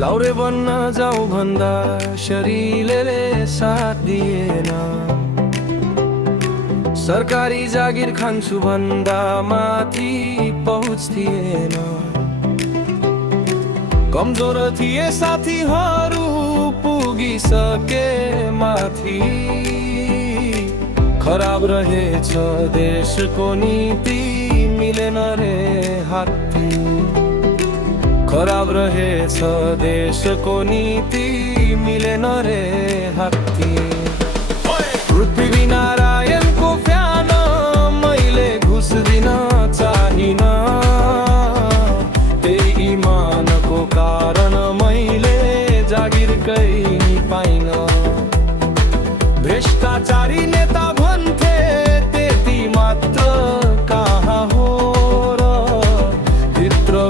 लाउरे बन्न जाऊ भन्दा शरीरले साथ दिएन। सरकारी जागिर खान्छु भन्दा माथि पहुँच थिएन। कमजोर थिए साथीहरू पुगिसके माथि। खराब रहेछ देशको नीति मिलेन रे हात्ती। खराब रहेछ देशको नीति मिलेन रे हात्ती। पृथ्वीनारायणको फ्यान मैले घुस दिन चाहिन। त्यही इमानको कारण मैले जागिरकै पाइन। भ्रष्टाचारी नेता भन्थे त्यति मात्र कहाँ हो र।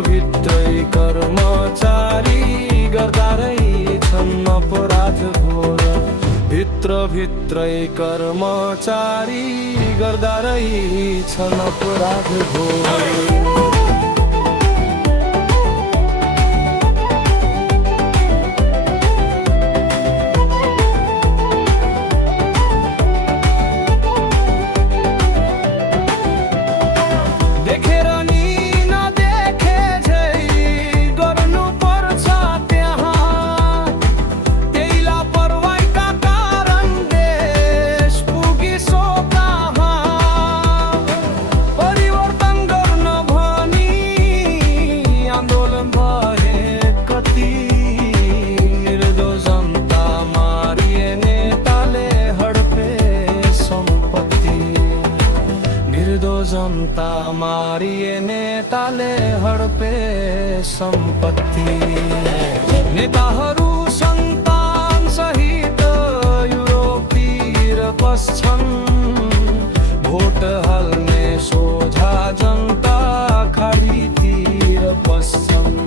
भित्रै कर्मचारी गर्दा रहेछन् अपराध घोर। भित्रै कर्मचारी गर्दा रहेछन् अपराध घोर। जनता मारिए नेताले हडपे सम्पत्ति। नेताहरू सन्तान सहित युरोपतिर पस्छन्। भोट हाल्ने सोझा जनता खाडीतिर पस्छन्।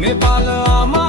नेपाल आमा